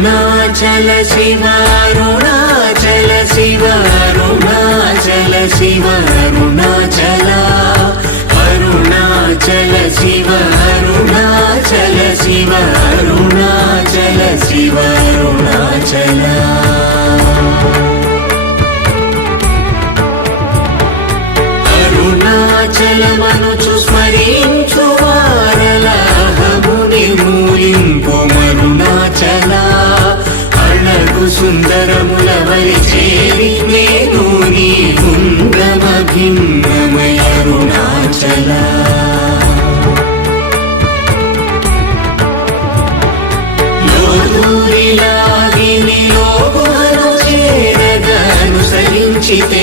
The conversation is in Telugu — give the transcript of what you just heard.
అరుణాచల శివ అరుణాచల శివ అరుణాచల శివ అరుణాచల అరుణాచల శివ అరుణాచల శివ అరుణాచల శివ అరుణాచల అరుణాచలమనుచు స్మరించు వారలహము నిర్మూలింపు మరుణాచల అళగు సుందరముల వలి చేరి నేను నీ గుండమ భిన్నమయ అరుణాచల లోదూరిలాగి నిలోగుహను చేరగ అనుసరించితే